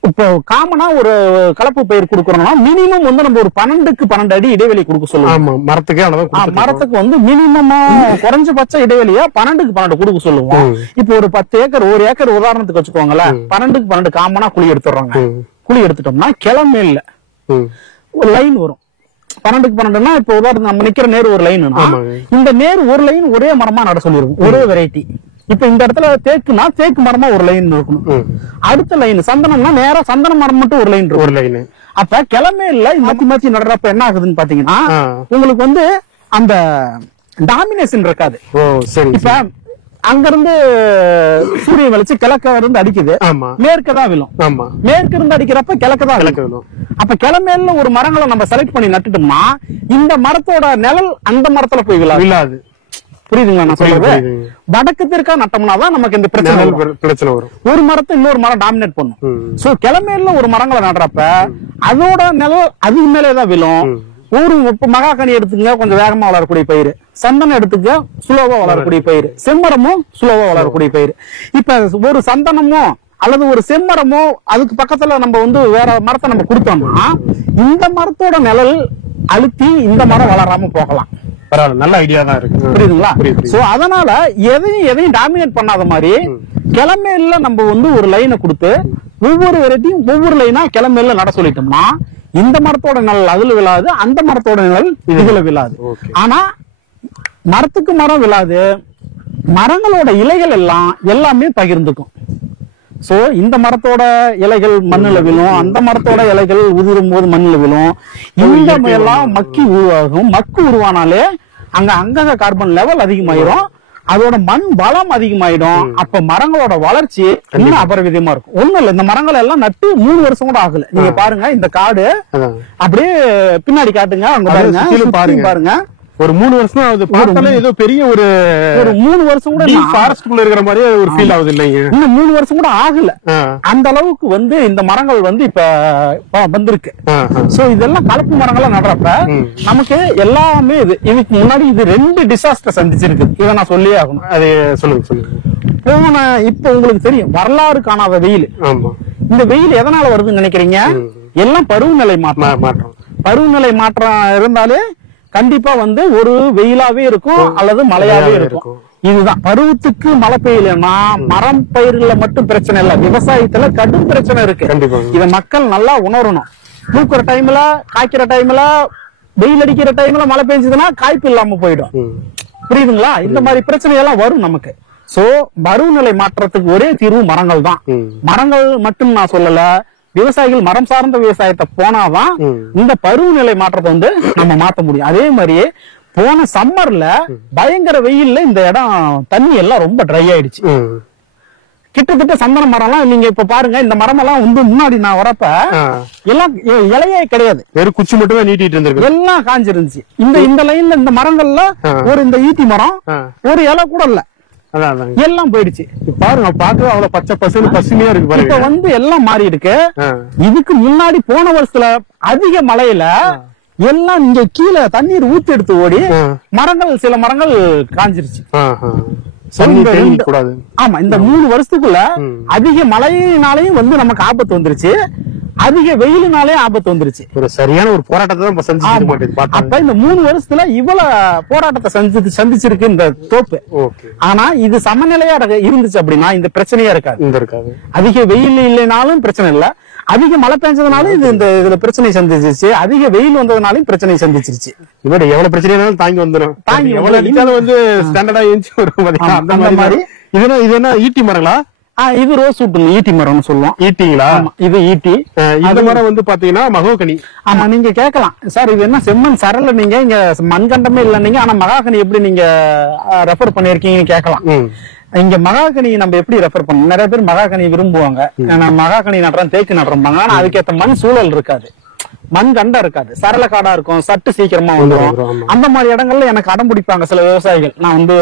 இப்போ காமனா ஒரு கலப்பு பயிர் கொடுக்கறோம்னா மினிமம் வந்து நம்ம ஒரு 12க்கு 12 அடி இடைவெளி கொடுக்க சொல்லுவோம். மரத்துக்கு வந்து மினிமமா குறைஞ்சபட்ச இடைவெளியா 12க்கு 12 கொடுக்க சொல்லுவோம். இப்போ ஒரு 10 ஏக்கர், 1 ஏக்கர் உதாரணத்துக்கு வச்சுக்கோங்களேன், 12க்கு 12 காமனா குழி எடுத்துடுறாங்க. குழி எடுத்துட்டோம்னா கிளமேல்ல ஒரு லைன் வரும். 12க்கு 12னா இப்ப உதாரணம் நம்ம நிக்கிற நேர் ஒரு லைன்னா இந்த நேர் ஒரு லைன் ஒரே மரமா நட சொல்லிருக்கும், ஒரே வெரைட்டி. இப்ப இந்த இடத்துல தேக்குனா தேக்கு மரமா ஒரு லைன் இருக்கணும். அடுத்த லைன் சந்தனம்னா நேரா சந்தன மரம் மட்டும் ஒரு லைன் இருக்கும். ஒரு லைன். அப்ப கிளமேல்ல மாத்தி மாத்தி நடுறப்ப என்ன ஆகுதுன்னு பாத்தீங்கன்னா உங்களுக்கு வந்து அந்த டாமினேஷன் இருக்காது. இப்ப அங்க இருந்து சூரிய வெளிச்சு கிழக்க இருந்து அடிக்குது, மேற்கதான் விழும். மேற்கு இருந்து அடிக்கிறப்ப கிழக்கதான் விழும். அப்ப கிளமேல்ல ஒரு மரங்களை நம்ம செலக்ட் பண்ணி நட்டுட்டோம்னா இந்த மரத்தோட நிழல் அந்த மரத்துல போய் விழாது. புரியுதுங்களா நான் சொல்றது? வடக்கு தெற்கா நட்டோம்னாதான் நமக்கு இந்த பிரச்சனை வரும். ஒரு மரத்தை இன்னொரு மரம் டாமினேட் பண்ணும். சோ கிளமேல்ல ஒரு மரங்களை நடுறப்ப அதோட நிழல் அதுக்கு மேலேதான் விழும். ஒரு மகாகனி எடுத்துங்க, கொஞ்சம் வேகமா வளரக்கூடிய பயிர். சந்தனம் எடுத்துக்க, சுலோவா வளரக்கூடிய பயிர். செம்மரமும் சுலோவா வளரக்கூடிய பயிர். இப்ப ஒரு சந்தனமோ அல்லது ஒரு செம்மரமோ அதுக்கு பக்கத்துல நம்ம வந்து வேற மரத்தை நம்ம கொடுத்தோம்னா இந்த மரத்தோட நிழல் அழுத்தி இந்த மரம் வளராம போகலாம். நல்ல ஐடியா தான் இருக்கு. புரியுதுங்களா? சோ அதனால எதையும் டாமினேட் பண்ணாத மாதிரி கிளமேல்ல நம்ம வந்து ஒரு லைனை கொடுத்து ஒவ்வொரு வெரைட்டியும் ஒவ்வொரு லைனா கிளமேல்ல நட சொல்லிட்டோம்னா இந்த மரத்தோட நிழல் அதுல விழாது, அந்த மரத்தோட நிழல் இதுல விழாது. ஆனா மரத்துக்கு மரம் விழாது, மரங்களோட இலைகள் எல்லாமே பகிர்ந்துக்கும். சோ இந்த மரத்தோட இலைகள் மண்ணுல விழும், அந்த மரத்தோட இலைகள் உதிரும் போது மண்ணுல விழும். இந்த எல்லாம் மக்கி உருவாகும். மக்கு உருவானாலே அங்க கார்பன் லெவல் அதிகமாயிரும், அதோட மண் வளம் அதிகமாயிடும். அப்ப மரங்களோட வளர்ச்சி இன்னும் அபரிவிதமா இருக்கும். ஒண்ணும் இல்ல, இந்த மரங்கள் எல்லாம் நட்டு 3 வருஷம் கூட ஆகல. நீங்க பாருங்க இந்த காடு அப்படியே பின்னாடி காட்டுங்க, அங்க பாருங்க ஒரு 3 வருஷம் ஆகுது. பார்த்தாலே ஏதோ பெரிய ஒரு 3 வருஷம் கூட ஃபாரஸ்ட்குள்ள இருக்கிற மாதிரியே ஒரு ஃபீல் ஆகுது இல்லைங்க? இன்னும் 3 வருஷம் கூட ஆகல. அந்த அளவுக்கு வந்து இந்த மரங்கள் வந்து இப்ப வந்திருக்கு. சோ இதெல்லாம் கலப்பு மரங்களா நடுறப்ப நமக்கு எல்லாமே இதுக்கு முன்னாடி இது 2 டிசாஸ்டர் சந்திச்சிருக்கு. இதை நான் சொல்லியே ஆகணும். அது சொல்லுங்க. இப்ப உங்களுக்கு தெரியும் வரலாறு காணாத வெயில். இந்த வெயில் எதனால வருதுன்னு நினைக்கிறீங்க? எல்லாம் பருவநிலை மாற்றம். பருவநிலை மாற்றம் இருந்தாலே கண்டிப்பா வந்து ஒரு வெயிலாவே இருக்கும் அல்லது மழையாவே இருக்கும். இதுதான் பருவத்துக்கு மழை பெய்யலன்னா மரம் பயிர்கள மட்டும் பிரச்சனை இல்ல, விவசாயத்துல கடும் பிரச்சனை இருக்கு. இத மக்கள் நல்லா உணரணும். பூக்குற டைம்ல, காய்க்கிற டைம்ல, வெயில் அடிக்கிற டைம்ல மழை பெஞ்சதுன்னா காய்ப்பு இல்லாம போயிடும். புரியுதுங்களா? இந்த மாதிரி பிரச்சனை எல்லாம் வரும் நமக்கு. சோ பருவநிலை மாற்றத்துக்கு ஒரே தீர்வு மரங்கள் தான். மரங்கள் மட்டும் நான் சொல்லல, விவசாயிகள் மரம் சார்ந்த விவசாயத்தை போனாதான் இந்த பருவநிலை மாற்றத்தை வந்து நம்ம மாத்த முடியும். அதே மாதிரியே போன சம்மர்ல பயங்கர வெயில்ல இந்த இடம் தண்ணி எல்லாம் ரொம்ப ட்ரை ஆயிடுச்சு. கிட்டத்தட்ட சந்தன மரம்லாம் நீங்க இப்ப பாருங்க, இந்த மரம் எல்லாம் வந்து முன்னாடி நான் வரப்ப எல்லாம் இலையே கிடையாது, வெறும் குச்சி மட்டும் தான் நீட்டிட்டு இருந்திருக்கு, எல்லாம் காஞ்சிருந்துச்சு. இந்த லைன்ல இந்த மரங்கள்ல ஒரு இந்த ஈட்டி மரம் ஒரு இலை கூட இல்ல, எல்லாம் போயிடுச்சு. பாருங்க பாக்க அவ்வளவு பச்சை பசுமையா இருக்கு பாருங்க. இப்ப வந்து எல்லாம் மாறி இருக்கு. இதுக்கு முன்னாடி போன வருஷத்துல அதிக மழையில எல்லாம் இங்க கீழே தண்ணீர் ஊத்தி எடுத்து ஓடி மரங்கள் சில மரங்கள் காஞ்சிருச்சு. ஆமா, இந்த 3 வருஷத்துக்குள்ள அதிக மழையினாலையும் வந்து நமக்கு ஆபத்து வந்துருச்சு, அதிக வெயிலுனாலே ஆபத்து வந்துருச்சு. ஒரு சரியான ஒரு போராட்டத்தை தான் சந்திச்சிருக்க மாட்டேங்குது. அப்ப இந்த 3 வருஷத்துல இவ்வளவு போராட்டத்தை சந்திச்சிருக்கு இந்த தோப்பு. ஆனா இது சமநிலையா இருந்துச்சு அப்படின்னா இந்த பிரச்சனையா இருக்காது. அதிக வெயில் இல்லைனாலும் பிரச்சனை இல்ல, அதிக மழை பெஞ்சதுனாலும் இதுல பிரச்சனை சந்திச்சிருச்சு, அதிக வெயில் வந்ததுனாலும் பிரச்சனை சந்திச்சிருச்சு. இவட எவ்வளவு பிரச்சனைனாலும் தாங்கி வந்துடும், தாங்கி எவ்வளவு அடிச்சாலும் வந்து ஸ்டாண்டர்டா ஏஞ்சி வரும். அந்த மாதிரி இது என்ன ஈட்டி மரங்களா? இது ரோஸ் வுட் ஈட்டி மரம்னு சொல்லுவோம். ஈட்டிங்களா? இது ஈட்டி. இந்த மரம் வந்து பாத்தீங்கன்னா மகோகனி. ஆமா, நீங்க கேட்கலாம் சார் இது என்ன செம்மண் சரல, நீங்க இங்க மண்கண்டமே இல்ல நீங்க, ஆனா மகாகனி எப்படி நீங்க ரெஃபர் பண்ணிருக்கீங்கன்னு கேட்கலாம். இங்க மகாகனி நம்ம எப்படி ரெஃபர் பண்ணோம், நிறைய பேர் மகாகனி விரும்புவாங்க, மகாகனி நடுறோம் தேக்கு நடுறோம்பாங்க, ஆனா அதுக்கேற்ற மண் சூழல் இருக்காது, மண் கண்டா இருக்காது, சரள காடா இருக்கும், சட்டு சீக்கிரமா வந்துடும். அந்த மாதிரி இடங்கள்ல எனக்கு அடம் பிடிப்பாங்க சில விவசாயிகள், நான் வந்து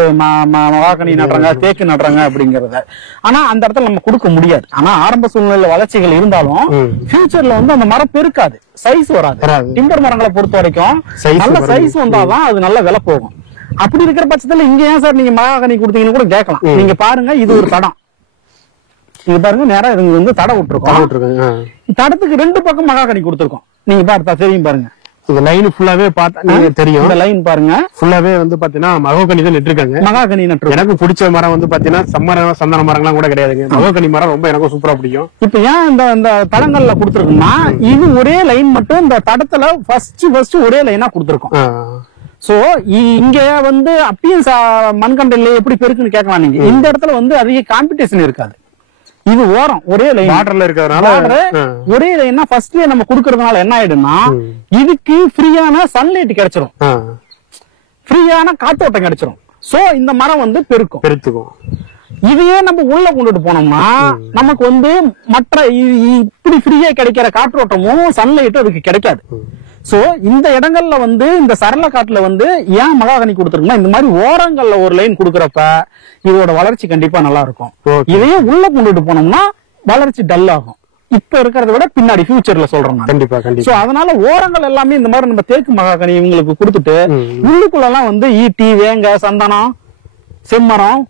மகாகனி நடுறாங்க தேக்கு நடுறாங்க அப்படிங்கறத. ஆனா அந்த இடத்துல நம்ம கொடுக்க முடியாது. ஆனா ஆரம்ப சூழ்நிலை வளர்ச்சிகள் இருந்தாலும் ஃபியூச்சர்ல வந்து அந்த மரம் பெருக்காது, சைஸ் வராது. டிம்பர் மரங்களை பொறுத்த வரைக்கும் நல்ல சைஸ் வந்தாதான் அது நல்ல விலை போகும். அப்படி இருக்கிற பட்சத்துல இங்க ஏன் சார் நீங்க மகாகனி கொடுத்தீங்கன்னு கூட கேட்கலாம். நீங்க பாருங்க, இது ஒரு தடம், இது பாருங்க நேரா இது வந்து தடை விட்டுருக்கோம், தடத்துக்கு 2 பக்கம் மகாகனி கொடுத்துருக்கோம். நீங்க பார்த்தா தெரியும் பாருங்க, இந்த லைன் ஃபுல்லாவே பார்த்தா தெரியும். இந்த லைன் பாருங்க ஃபுல்லாவே வந்து பாத்தீங்கன்னா மகோகனி தான் நட்டுருக்காங்க. மகாகனி நட்டு எனக்கு பிடிச்ச மரம் வந்து பாத்தீங்கன்னா சம்மரம் சந்தன மரம்லாம் கூட கிடையாதுங்க, மகோகனி மரம் ரொம்ப எனக்கும் சூப்பரா பிடிக்கும். இப்ப ஏன் இந்த தடங்கள்ல கொடுத்துருக்கோம்னா இது ஒரே லைன் மட்டும் இந்த தடத்துல ஃபர்ஸ்ட் ஒரே லைனா கொடுத்துருக்கோம். சோ இங்க வந்து அப்பயும் மண்கண்டல்ல எப்படி பெருக்குன்னு கேட்கலாம் நீங்க. இந்த இடத்துல வந்து அதிக காம்படிஷன் இருக்காது, இது ஓரம் ஒரே லைன் வாட்டர்ல இருக்கிறதுனால ஒரே லைன்னா ஃபர்ஸ்ட்லயே நம்ம குடுக்கறதுனால என்ன ஆயிடும்னா இதுக்கு ஃப்ரீயான சன்லைட் கிடைச்சிரும், ஃப்ரீயான காத்தோட்டம் கிடைச்சிரும். சோ இந்த மரம் வந்து பெருக்கும். இதையே நம்ம உள்ள கொண்டுட்டு போனோம்னா நமக்கு வந்து மற்ற இப்படி ஃப்ரீயா கிடைக்கிற காற்றோட்டமும் சன்லைட்டும் அதுக்கு கிடைக்காது. சோ இந்த இடங்கள்ல வந்து இந்த சரள காட்டுல வந்து ஏன் மகாகனி கொடுத்துருக்கோம்னா இந்த மாதிரி ஓரங்கள்ல ஒரு லைன் கொடுக்கறப்ப இதோட வளர்ச்சி கண்டிப்பா நல்லா இருக்கும். இதையே உள்ள கொண்டுட்டு போனோம்னா வளர்ச்சி டல் ஆகும். இப்ப இருக்கிறத விட பின்னாடி ஃபியூச்சர்ல சொல்றோம் கண்டிப்பா. சோ அதனால ஓரங்கள் எல்லாமே இந்த மாதிரி நம்ம தேக்கு மகாகனி இவங்களுக்கு கொடுத்துட்டு உள்ளுக்குள்ள எல்லாம் வந்து ஈட்டி வேங்க சந்தனம் செம்மரம்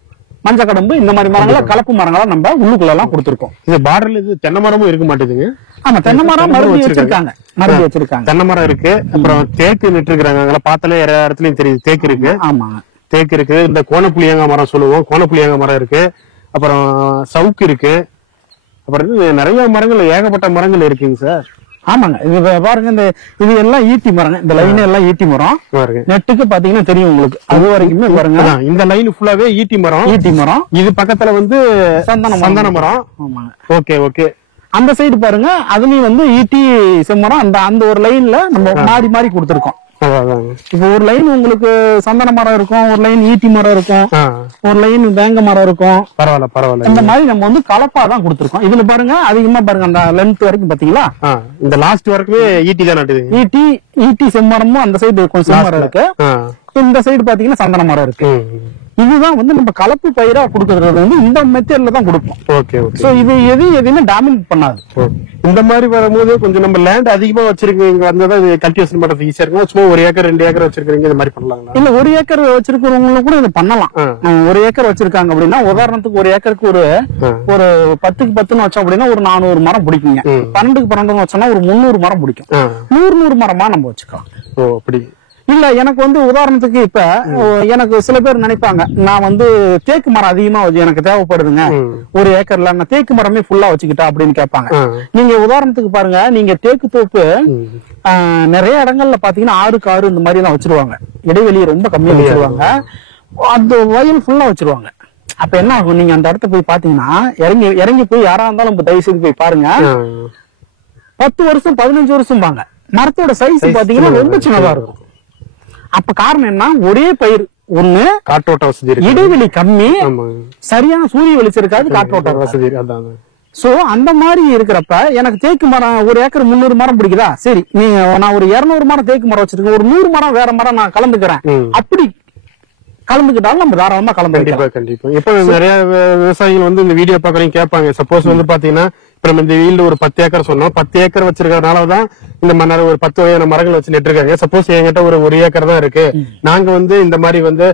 மஞ்சக்கடம்பு இந்த மாதிரி மரங்கள கலப்பு மரங்களா நம்ம உள்ளுக்குள்ள எல்லாம் கொடுத்துருக்கோம். இது பார்டர்ல இது தென்னை மரமும் இருக்க மாட்டேங்குதுங்க. ஆமா, தென்னை மரம் மருந்து வச்சிருக்காங்க, தென்னை மரம் இருக்கு, அப்புறம் தேக்கு நட்டு இருக்காங்க, பார்த்தாலே எல்லா இடத்துலயும் தெரியுது தேக்கு இருக்கு. ஆமா, தேக்கு இருக்கு, இந்த கோணப்புளியங்க மரம் சொல்லுவோம், கோணப்புளியங்க மரம் இருக்கு, அப்புறம் சவுக்கு இருக்கு, அப்புறம் நிறைய மரங்கள் ஏகப்பட்ட மரங்கள் இருக்குங்க சார். ஆமாங்க, இது பாருங்க இது எல்லாம் ஈட்டி மரம், இந்த லைன் எல்லாம் ஈட்டி மரம் நெட்டுக்கு பாத்தீங்கன்னா தெரியும் உங்களுக்கு. அது வரைக்குமே பாருங்க இந்த லைன் ஃபுல்லாவே ஈட்டி மரம். இது பக்கத்துல வந்து சந்தன மரம். Okay okay. அந்த சைடு பாருங்க அதுலயும் வந்து ஈட்டி செம்மரம் அந்த ஒரு லைன்ல நம்ம மாறி கொடுத்துருக்கோம். இப்ப ஒரு லைன் உங்களுக்கு சந்தன மரம் இருக்கும், ஒரு லைன் ஈட்டி மரம் இருக்கும், ஒரு லைன் வேங்க மரம் இருக்கும். பரவாயில்ல. இந்த மாதிரி நம்ம வந்து கலப்பா தான் கொடுத்துருக்கோம். இதுல பாருங்க அதிகமா பாருங்க அந்த லென்த் வரைக்கும் பாத்தீங்களா, இந்த லாஸ்ட் வரைக்குமே ஈட்டி தான் நட்டுது. ஈட்டி செம்மரமும் அந்த சைடு கொஞ்சம் செம்மரம் இருக்கு, இந்த சைடு பாத்தீங்கன்னா சந்தன மரம் இருக்கு. இதுதான் வந்து நம்ம கலப்பு பயிரா கொடுக்கறது வந்து இந்த மெத்தட்ல தான் கொடுப்போம். Okay okay. சோ இது எதுவுமே டாமினேட் பண்ணாது. இந்த மாதிரி வரும்போது கொஞ்சம் நம்ம லேண்ட் அதிகமா வச்சிருக்கீங்க, இங்க வந்தா இது கல்டிவேஷன் பண்றது ஈஸியா இருக்கும். சும்மா 1 ஏக்கர் 2 ஏக்கர் வச்சிருக்கீங்க, இந்த மாதிரி பண்ணலாங்களா? இல்ல 1 ஏக்கர் வச்சிருக்கிறவங்க கூட இதை பண்ணலாம். 1 ஏக்கர் வச்சிருக்காங்க அப்படின்னா உதாரணத்துக்கு 1 ஏக்கருக்கு ஒரு 10க்கு 10ன்னு வச்சோம் அப்படின்னா ஒரு 400 மரம் பிடிக்குங்க. 12க்கு 12 வச்சோம்னா ஒரு 300 மரம் பிடிக்கும். 100 மரமா நம்ம வச்சுக்கலாம். ஓ அப்படி இல்ல எனக்கு வந்து உதாரணத்துக்கு இப்ப எனக்கு சில பேர் நினைப்பாங்க நான் வந்து தேக்கு மரம் அதிகமா எனக்கு தேவைப்படுதுங்க, 1 ஏக்கர்ல நான் தேக்கு மரமே ஃபுல்லா வச்சுக்கிட்டா அப்படின்னு கேட்பாங்க. நீங்க உதாரணத்துக்கு பாருங்க, நீங்க தேக்கு தோப்பு நிறைய இடங்கள்ல பாத்தீங்கன்னா 6க்கு 6 இந்த மாதிரி எல்லாம் வச்சிருவாங்க, இடைவெளியை ரொம்ப கம்மியா வச்சிருவாங்க, அந்த வயல் ஃபுல்லா வச்சிருவாங்க. அப்ப என்ன ஆகும், நீங்க அந்த இடத்த போய் பாத்தீங்கன்னா இறங்கி போய் யாரா இருந்தாலும் தயவு செய்து போய் பாருங்க, 10 வருஷம் 15 வருஷம் பாங்க மரத்தோட சைஸ் பாத்தீங்கன்னா ரொம்ப சின்னதா இருக்கும். அப்ப காரணம் என்ன, ஒரே பயிர் ஒண்ணு காற்றோட்ட வசதி இருக்கு, இடைவெளி கம்மி, ஆமா, சரியான சூரிய வெளிச்சம் இருக்காது, காற்றோட்ட வசதி. அதான் சோ அந்த மாதிரி இருக்கிறப்ப எனக்கு தேக்கு மரம் ஒரு ஏக்கர் 300 மரம் பிடிக்குதா, சரி நீங்க நான் ஒரு 200 மரம் தேக்கு மரம் வச்சிருக்கேன், ஒரு 100 மரம் வேற மரம் நான் கலந்துக்கிறேன், அப்படி கலந்துக்கிட்டாலும் நம்ம தாராளமா கண்டிப்பா கண்டிப்பா. இப்ப நிறைய விவசாயிகள் வந்து இந்த வீடியோ பாக்குறீங்க கேட்பாங்க. சப்போஸ் வந்து பாத்தீங்கன்னா இப்ப நம்ம இந்த வீல்டு ஒரு 10 ஏக்கர் சொன்னோம், 10 ஏக்கர் வச்சிருக்கிறதுனாலதான் இந்த மன்னர் ஒரு 10 வகையான மரங்கள் வச்சு நெட்டிருக்காங்க. சப்போஸ் என்கிட்ட ஒரு ஏக்கர் தான் இருக்கு, நாங்க வந்து இந்த மாதிரி வந்து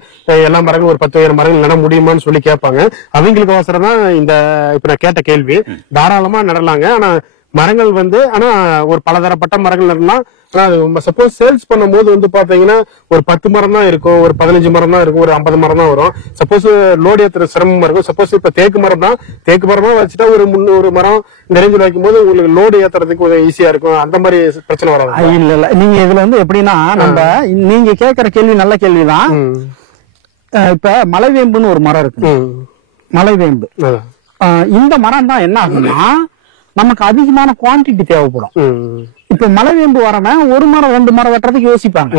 எல்லா மரங்களும் ஒரு 10 வகையான மரங்கள் நட முடியுமான்னு சொல்லி கேட்பாங்க. அவங்களுக்கு அவசரம் தான் இந்த இப்ப நான் கேட்ட கேள்வி. தாராளமா நடலாங்க. ஆனா மரங்கள் வந்து ஆனா ஒரு பலதரப்பட்ட மரங்கள் நடலாம். ஆனா அது சப்போஸ் சேல்ஸ் பண்ணும் போது வந்து பாத்தீங்கன்னா ஒரு 10 மரம் தான் இருக்கும், ஒரு 15 மரம் தான் இருக்கும், ஒரு 50 மரம் தான் வரும். சப்போஸ் லோடு ஏத்துற சிரமமா இருக்கும். சப்போஸ் இப்ப தேக்கு மரமா வச்சுட்டா ஒரு 300 மரம் இந்த ரேஞ்சில் வைக்கும் போது உங்களுக்கு லோடு ஏத்துறதுக்கு கொஞ்சம் ஈஸியா இருக்கும். அந்த மாதிரி பிரச்சனை வராது. இல்ல இல்ல, நீங்க இதுல வந்து எப்படின்னா நம்ம நீங்க கேட்கிற கேள்வி நல்ல கேள்விதான். இப்ப மலைவேம்புன்னு ஒரு மரம் இருக்கு, மலைவேம்பு. இந்த மரம் தான் என்ன ஆகும்னா நமக்கு அதிகமான குவான்டிட்டி தேவைப்படும். இப்ப மலைவேம்பு வரவன் ஒரு மரம் 2 மரம் வெட்டுறதுக்கு யோசிப்பாங்க,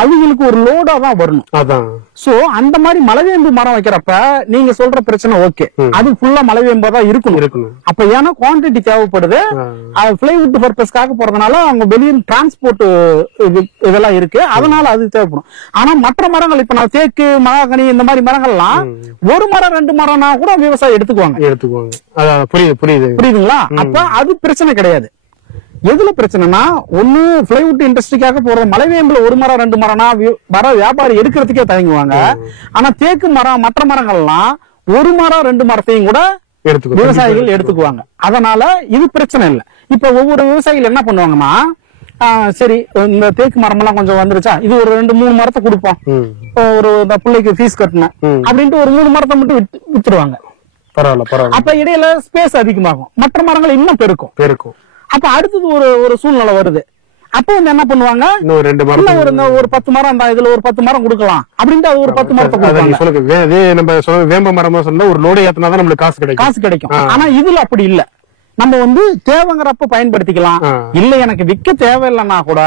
அவங்களுக்கு ஒரு லோடா தான் வரணும். சோ அந்த மாதிரி மலைவேம்பு மரம் வைக்கிறப்ப நீங்க சொல்ற பிரச்சனை ஓகே, அது ஃபுல்லா மலைவேம்பா தான் இருக்கணும். அப்ப ஏன்னா குவான்டிட்டி தேவைப்படுது, பிளைவுட் பர்பஸ்க்காக போறதுனால அவங்க வெளியே டிரான்ஸ்போர்ட் இதெல்லாம் இருக்கு, அதனால அது தேவைப்படும். ஆனா மற்ற மரங்கள் இப்ப நான் தேக்கு மகாகனி இந்த மாதிரி மரங்கள்லாம் ஒரு மரம் 2 மரம்னா கூட விவசாயம் எடுத்துக்குவாங்க. புரியுதுங்களா? அப்ப அது பிரச்சனை கிடையாது. எதுல பிரச்சனைனா ஒண்ணு பிளைவுட் இண்டஸ்ட்ரிக்காக போற மலைவேம்புல ஒரு மரம் 2 மரம்னா வர வியாபாரி எடுக்கிறதுக்கே தயங்குவாங்க. ஆனா தேக்கு மரம் மற்ற மரங்கள்லாம் ஒரு மரம் 2 மரத்தையும் கூட விவசாயிகள் எடுத்துக்குவாங்க. அதனால இது பிரச்சனை இல்லை. இப்ப ஒவ்வொரு விவசாயிகள் என்ன பண்ணுவாங்கன்னா சரி இந்த தேக்கு மரம் எல்லாம் கொஞ்சம் வந்துருச்சா, இது ஒரு 2-3 மரத்தை கொடுப்போம், ஒரு பிள்ளைக்கு ஃபீஸ் கட்டணும் அப்படின்ட்டு ஒரு 3 மரத்தை மட்டும் வித்துருவாங்க. பரவாயில்ல. அப்ப இடையில ஸ்பேஸ் அதிகமாகும், மற்ற மரங்கள் இன்னும் பெருக்கும். அப்ப அடுத்தது ஒரு சூழ்நிலை வருது. அப்ப வந்து என்ன பண்ணுவாங்க, ஒரு 10 மரம் இதுல ஒரு 10 மரம் கொடுக்கலாம் அப்படின்ட்டு அது ஒரு 10 மரத்தை கொடுப்பாங்க. வேம்ப மரமா சொன்னா ஒரு லோடு ஏத்தனாதான் நம்மளுக்கு காசு கிடைக்கும். ஆனா இதுல அப்படி இல்ல, நம்ம வந்து தேவைங்கிறப்ப பயன்படுத்திக்கலாம். இல்ல எனக்கு விக்க தேவையில்லைன்னா கூட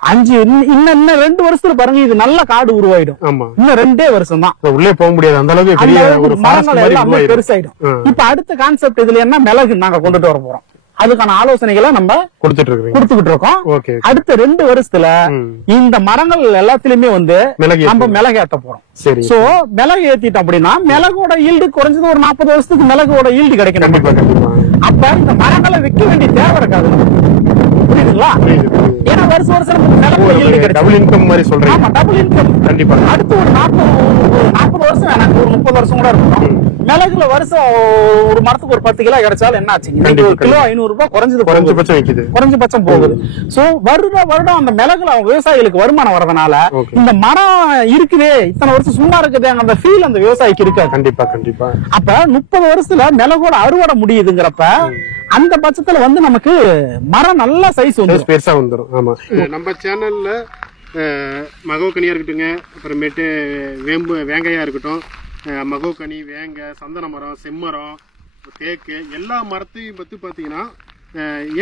5 இன்னும் 2 வருஷத்துல பாருங்க இது நல்ல காடு உருவாயிடும். இன்னும் 2 வருஷம் தான், உள்ளே போக முடியாது, அந்த அளவுக்கு மரங்கள் எல்லாமே பெருசாயிடும். இப்ப அடுத்த கான்செப்ட் இதுல என்ன, மிளகு நாங்க கொண்டுட்டு வர போறோம். அதுக்கான ஆலோசனைகளை நம்ம கொடுத்துக்கிட்டு இருக்கோம். அடுத்த 2 வருஷத்துல இந்த மரங்கள் எல்லாத்திலுமே வந்து நம்ம மிளகு ஏத்த போறோம். சோ மிளகு ஏத்திட்டோம் அப்படின்னா மிளகோட ஈல்டு குறைஞ்சது ஒரு 40 வருஷத்துக்கு மிளகோட ஈல்டு கிடைக்கணும். அப்ப இந்த மரங்களை விற்க வேண்டிய தேவை இருக்காது. புரியுதுங்களா? ஏன்னா வருஷம் டபுள் இன்கம் மாதிரி சொல்றேன். ஆமா, டபுள் இன்கம் கண்டிப்பா. அடுத்து ஒரு 40 வருஷம் எனக்கு ஒரு 30 வருஷம் கூட இருக்கும். மிளகுல வருஷம் ஒரு மரத்துக்கு ஒரு 10 கிலோ கிடைச்சாலும் என்ன ஆச்சுங்க, கிலோ 500 ரூபாய் குறைஞ்சபட்சம் போகுது. சோ வருடம் அந்த மிளகுல அவங்க விவசாயிகளுக்கு வருமானம் வரதுனால இந்த மரம் இருக்குதே இத்தனை வருஷம் சும்மா இருக்குதே அந்த ஃபீல் அந்த விவசாயிக்கு இருக்காது. கண்டிப்பா. அப்ப 30 வருஷத்துல மிளகோட அறுவடை முடியுதுங்கிறப்ப அந்த பட்சத்துல வந்து நமக்கு மரம் நல்ல சைஸ் வந்து பெருசா வந்துடும். ஆமா, நம்ம சேனல்ல மகோகனியா இருக்கட்டுங்க, அப்புறமேட்டு வேங்கையா இருக்கட்டும், மகோகனி, வேங்க, சந்தன மரம், செம்மரம், தேக்கு எல்லா மரத்தையும் பற்றி பார்த்தீங்கன்னா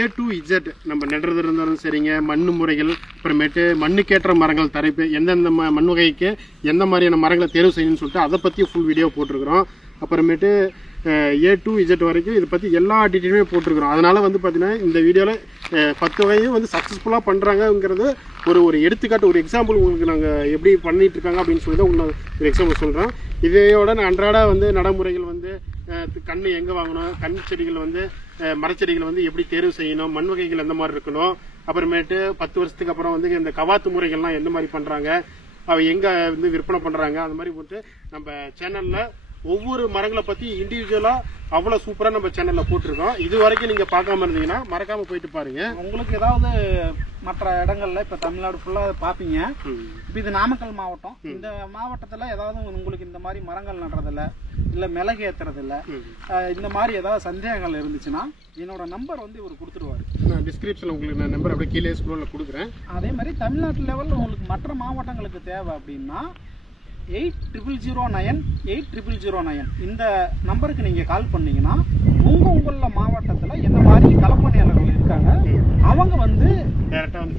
A to Z நம்ம நடுறது இருந்தாலும் சரிங்க, மண்ணு முறைகள், அப்புறமேட்டு மண்ணுக்கேற்ற மரங்கள் தரைப்பு எந்தெந்த மண் வகைக்கு எந்த மாதிரியான மரங்களை தேர்வு செய்யணும்னு சொல்லிட்டு அதை பற்றி ஃபுல் வீடியோ போட்டிருக்கிறோம். அப்புறமேட்டு A to Z வரைக்கும் இதை பற்றி எல்லா டீட்டெயிலுமே போட்டிருக்கிறோம். அதனால் வந்து பார்த்தீங்கன்னா இந்த வீடியோவில் 10 வகையும் வந்து சக்ஸஸ்ஃபுல்லாக பண்ணுறாங்கங்கிறது ஒரு எடுத்துக்காட்டு, ஒரு எக்ஸாம்பிள் உங்களுக்கு நாங்கள் எப்படி பண்ணிட்டு இருக்காங்க அப்படின்னு சொல்லி தான் ஒரு எக்ஸாம்பிள் சொல்கிறோம். இதையோட நான் அன்றாட வந்து நடைமுறைகள் வந்து கண்ணு எங்கே வாங்கணும், கண் செடிகள் வந்து மரச்செடிகள் வந்து எப்படி தேர்வு செய்யணும், மண் வகைகள் எந்த மாதிரி இருக்கணும், அப்புறமேட்டு 10 வருஷத்துக்கு அப்புறம் வந்து இந்த கவாத்து முறைகள்லாம் எந்த மாதிரி பண்ணுறாங்க, அவை எங்கே வந்து விற்பனை பண்ணுறாங்க, அந்த மாதிரி போட்டு நம்ம சேனலில் ஒவ்வொரு மரங்களை பற்றி இண்டிவிஜுவலாக அவ்வளோ சூப்பராக நம்ம சேனலில் போட்டிருக்கோம். இது வரைக்கும் நீங்கள் பார்க்காம இருந்தீங்கன்னா மறக்காமல் போயிட்டு பாருங்கள். உங்களுக்கு ஏதாவது மற்ற இடங்கள்ல இப்போ தமிழ்நாடு ஃபுல்லாக பார்ப்பீங்க. இப்போ இது நாமக்கல் மாவட்டம், இந்த மாவட்டத்தில் ஏதாவது உங்களுக்கு இந்த மாதிரி மரங்கள் நடுறதில்ல, இல்லை மிளகு ஏற்றுறதில்ல, இந்த மாதிரி ஏதாவது சந்தேகங்கள் இருந்துச்சுன்னா என்னோட நம்பர் வந்து இவர் கொடுத்துருவாரு. நான் டிஸ்கிரிப்ஷனில் உங்களுக்கு நான் நம்பர் அப்படியே கீழே ஸ்க்ரோலில் கொடுக்குறேன். அதே மாதிரி தமிழ்நாட்டு லெவலில் உங்களுக்கு மற்ற மாவட்டங்களுக்கு தேவை அப்படின்னா 8009 இந்த நம்பருக்கு நீங்க கால் பண்ணீங்கன்னா உங்கள மாவட்டத்துல என்ன மாதிரி கலப்பணியாளர்கள் இருக்காங்க அவங்க வந்து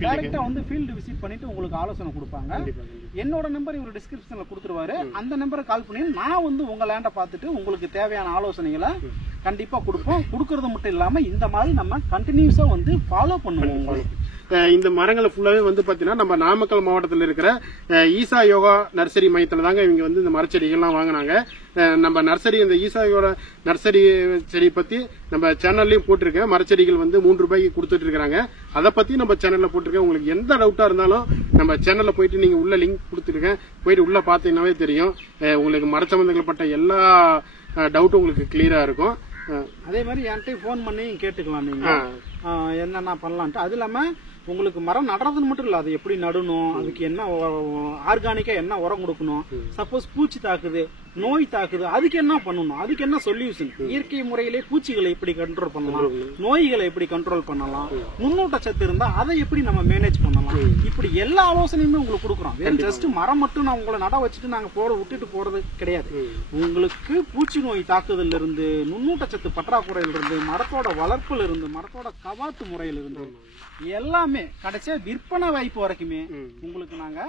டைரக்டா வந்து ஃபீல்டு விசிட் பண்ணிட்டு உங்களுக்கு ஆலோசனை கொடுப்பாங்க. என்னோட நம்பர் இவர் டிஸ்கிரிப்ஷன்ல கொடுத்துருவாரு. அந்த நம்பரை கால் பண்ணி நான் வந்து உங்க லேண்டை பார்த்துட்டு உங்களுக்கு தேவையான ஆலோசனைகளை கண்டிப்பா கொடுப்போம். கொடுக்கறது மட்டும் இல்லாம இந்த மாதிரி நம்ம கண்டினியூஸா வந்து ஃபாலோ பண்ணுவோம். இந்த மரங்களை ஃபுல்லாவே வந்து பாத்தீங்கன்னா நம்ம நாமக்கல் மாவட்டத்தில் இருக்கிற ஈசா யோகா நர்சரி மையத்துல தாங்க இவங்க வந்து இந்த மரச்செடிகள்லாம் வாங்கினாங்க. நம்ம நர்சரி இந்த ஈசா யோகா நர்சரி செடி பத்தி நம்ம சேனல்லயும் போட்டிருக்கேன். மரச்செடிகள் வந்து 3 ரூபாய்க்கு கொடுத்துட்டு இருக்காங்க. அதை பத்தி நம்ம சேனல்ல போட்டிருக்கேன். உங்களுக்கு எந்த டவுட்டா இருந்தாலும் நம்ம சேனல்ல போயிட்டு நீங்க உள்ள லிங்க் கொடுத்துருக்கேன், போயிட்டு உள்ள பாத்தீங்கன்னாவே தெரியும். உங்களுக்கு மர சம்பந்தப்பட்ட எல்லா டவுட்டும் உங்களுக்கு கிளியரா இருக்கும். அதே மாதிரி என்கிட்ட போன் பண்ணி கேட்டுக்கலாம் நீங்க என்னென்ன பண்ணலான்ட்டு. அது இல்லாம உங்களுக்கு மரம் நடுறதுன்னு மட்டும் இல்ல, அது எப்படி நடணும், அதுக்கு என்ன ஆர்கானிக்கா என்ன உரம் கொடுக்கணும், சப்போஸ் பூச்சி தாக்குது, நோய் தாக்குது, அதுக்கு என்ன பண்ணணும், அதுக்கு என்ன சொல்யூஷன், இயற்கை முறையிலே பூச்சிகளை எப்படி கண்ட்ரோல் பண்ணலாம், நோய்களை எப்படி கண்ட்ரோல் பண்ணலாம், நுண்ணூட்ட சத்து இருந்தா அதை எப்படி நம்ம மேனேஜ் பண்ணலாம், இப்படி எல்லா ஆலோசனையுமே உங்களுக்கு கொடுக்குறோம். வெறும் ஜஸ்ட் மரம் மட்டும் நான் உங்களை நட வச்சுட்டு நாங்க விட்டுட்டு போறது கிடையாது. உங்களுக்கு பூச்சி நோய் தாக்குதல் இருந்து, நுண்ணூட்ட சத்து பற்றாக்குறையில இருந்து, மரத்தோட வளர்ப்புல இருந்து, மரத்தோட கவாத்து முறையில இருந்து எல்லாமே கடைசியா விற்பனை வாய்ப்பு வரைக்குமே உங்களுக்கு நாங்க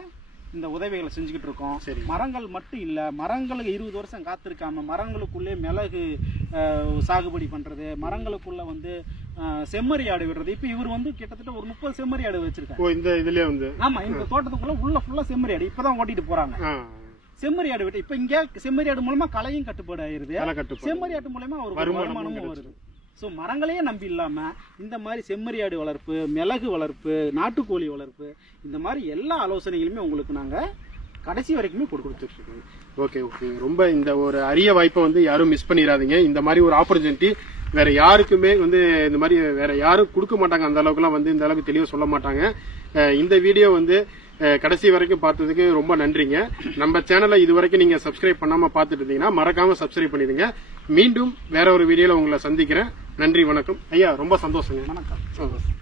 இந்த உதவிகளை செஞ்சுக்கிட்டு இருக்கோம். மரங்கள் மட்டும் இல்ல, மரங்களுக்கு 20 வருஷம் காத்திருக்காம மரங்களுக்குள்ளே மிளகு சாகுபடி பண்றது, மரங்களுக்குள்ள வந்து செம்மறி ஆடு விடுறது. இப்ப இவர் வந்து கிட்டத்தட்ட ஒரு 30 செம்மறி ஆடு வச்சிருக்காரு இந்த இதுலயே வந்து. ஆமா, இந்த தோட்டத்துக்குள்ள உள்ள ஃபுல்லா செம்மறி ஆடு இப்பதான் ஓட்டிட்டு போறாங்க. செம்மறி ஆடு விட்டு இப்ப இங்க செம்மறி ஆடு மூலமா களையும் கட்டுப்பாடு ஆயிருது, செம்மறி ஆடு மூலமா ஒரு வருமானமும் வருது. ஸோ மரங்களையே நம்பி இல்லாம இந்த மாதிரி செம்மறியாடு வளர்ப்பு, மிளகு வளர்ப்பு, நாட்டுக்கோழி வளர்ப்பு, இந்த மாதிரி எல்லா ஆலோசனைகளுமே உங்களுக்கு நாங்க கடைசி வரைக்குமே கொடுத்துட்டு இருக்கோம். ஓகே ஓகே, ரொம்ப இந்த ஒரு அரிய வாய்ப்பை வந்து யாரும் மிஸ் பண்ணிடாதீங்க. இந்த மாதிரி ஒரு ஆப்பர்ச்சுனிட்டி வேற யாருக்குமே வந்து இந்த மாதிரி வேற யாரும் கொடுக்க மாட்டாங்க. அந்த அளவுக்குலாம் வந்து இந்த அளவுக்கு தெளிவாக சொல்ல மாட்டாங்க. இந்த வீடியோ வந்து கடைசி வரைக்கும் பார்த்ததுக்கு ரொம்ப நன்றிங்க. நம்ம சேனலை இது வரைக்கும் நீங்க சப்ஸ்கிரைப் பண்ணாம பார்த்துட்டு இருந்தீங்கன்னா மறக்காம சப்ஸ்கிரைப் பண்ணிடுங்க. மீண்டும் வேற ஒரு வீடியோல உங்களை சந்திக்கிறேன். நன்றி, வணக்கம் ஐயா. ரொம்ப சந்தோஷங்க. வணக்கம்.